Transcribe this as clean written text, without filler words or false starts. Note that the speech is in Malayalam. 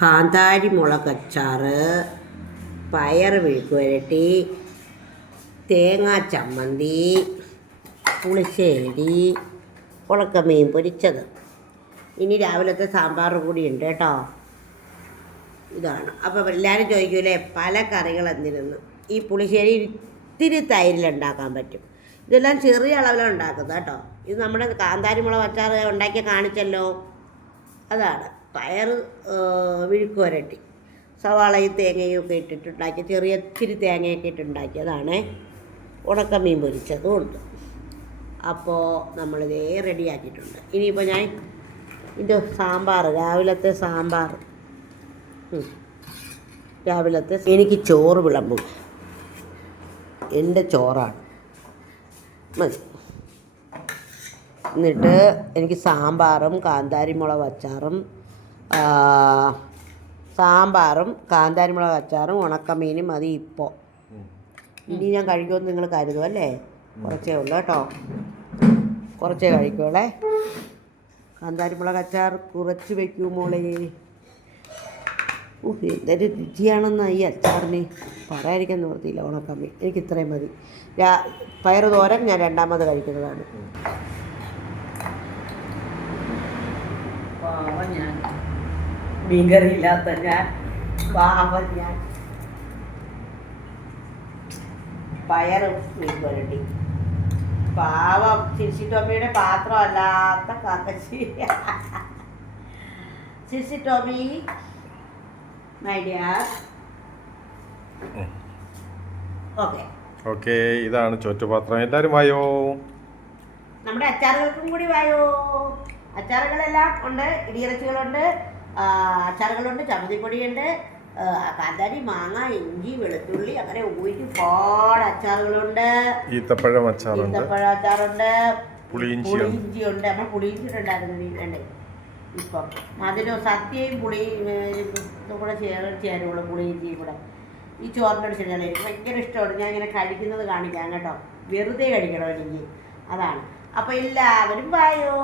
കാന്താരി മുളകച്ചാറ്, പയർ മെഴുക്കുവരട്ടി, തേങ്ങാ ചമ്മന്തി, പുളിശ്ശേരി, ഉണക്കമീൻ പൊരിച്ചത്. ഇനി രാവിലത്തെ സാമ്പാർ കൂടി ഉണ്ട് കേട്ടോ. ഇതാണ്. അപ്പോൾ എല്ലാവരും ചോദിക്കൂലേ പല കറികൾ എന്തിനെന്ന്. ഈ പുളിശ്ശേരി ഇത്തിരി തൈരിലുണ്ടാക്കാൻ പറ്റും. ഇതെല്ലാം ചെറിയ അളവിലാണ് ഉണ്ടാക്കുന്നത് കേട്ടോ. ഇത് നമ്മുടെ കാന്താരി മുളക് അച്ചാർ ഉണ്ടാക്കി കാണിച്ചല്ലോ, അതാണ്. പയർ മെഴുക്ക് വരട്ടി, സവാളയും തേങ്ങയും ഒക്കെ ഇട്ടിട്ടുണ്ടാക്കി, ഇത്തിരി തേങ്ങയൊക്കെ ഇട്ടുണ്ടാക്കിയതാണ്. ഉണക്കമീൻ പൊരിച്ചതും ഉണ്ട്. അപ്പോൾ നമ്മളിതേ റെഡിയാക്കിയിട്ടുണ്ട്. ഇനിയിപ്പോൾ ഞാൻ ഇത് സാമ്പാർ, രാവിലത്തെ സാമ്പാർ, രാവിലത്തെ എനിക്ക് ചോറ് വിളമ്പും. എൻ്റെ ചോറാണ് മതി. എന്നിട്ട് എനിക്ക് സാമ്പാറും കാന്താരി മുളക് അച്ചാറും ഉണക്കമീനും മതി ഇപ്പോൾ. ഇനി ഞാൻ കഴിക്കുമെന്ന് നിങ്ങൾ കരുതും അല്ലേ? കുറച്ചേ ഉള്ളൂ കേട്ടോ, കുറച്ചേ കഴിക്കുള്ളേ. കാന്താരി മുളക് അച്ചാർ കുറച്ച് വയ്ക്കൂ മോളെ. എന്തൊരു രുചിയാണെന്ന് ഈ അച്ചാറിന് പറയാതിരിക്കാൻ നിവൃത്തിയില്ല. ഉണക്കമീൻ എനിക്ക് ഇത്രയും മതി. പയർ തോരൻ ഞാൻ രണ്ടാമത് കഴിക്കുന്നതാണ്. ഞാൻ മീൻകറി ഇല്ലാത്ത ഞാൻ പയറും മീൻ പുരട്ടി. പാവം ചിരിച്ചി ടോമിയുടെ പാത്രമല്ലാത്ത കാക്കച്ചി. ചിരിച്ചി ടോമി മൈ ഡിയർ. ഓക്കെ, ഇതാണ് ചോറ്റുപാത്രം. എല്ലാവരും വായോ, നമ്മുടെ അച്ചാറുകൾക്കും കൂടി വായോ. അച്ചാറുകളെല്ലാം ഉണ്ട്. ഇടിയിറച്ചികളുണ്ട്, അച്ചാറുകളുണ്ട്, ചമ്മന്തിപ്പൊടിയുണ്ട്, കാന്താരി, മാങ്ങ, ഇഞ്ചി, വെളുത്തുള്ളി, അങ്ങനെ ഒരുപാട് അച്ചാറുകളുണ്ട്. ഈത്തപ്പഴം അച്ചാറുണ്ട്, പുളിയിഞ്ചി ഉണ്ട്. നമ്മൾ പുളിയിഞ്ചി ഉണ്ടായിരുന്നു വേണ്ടേ. ഇപ്പം അതിന് സദ്യയും കൂടെ ചേരുള്ളൂ, പുളിയിഞ്ചിയും കൂടെ. ഈ ചോറിനോട് ശരിയാണ് എനിക്ക് ഭയങ്കര ഇഷ്ടമാണ്. ഞാൻ ഇങ്ങനെ കഴിക്കുന്നത് കാണിക്കാം കേട്ടോ. വെറുതെ കഴിക്കണം എനിക്ക്, അതാണ്. അപ്പോൾ എല്ലാവരും വായോ.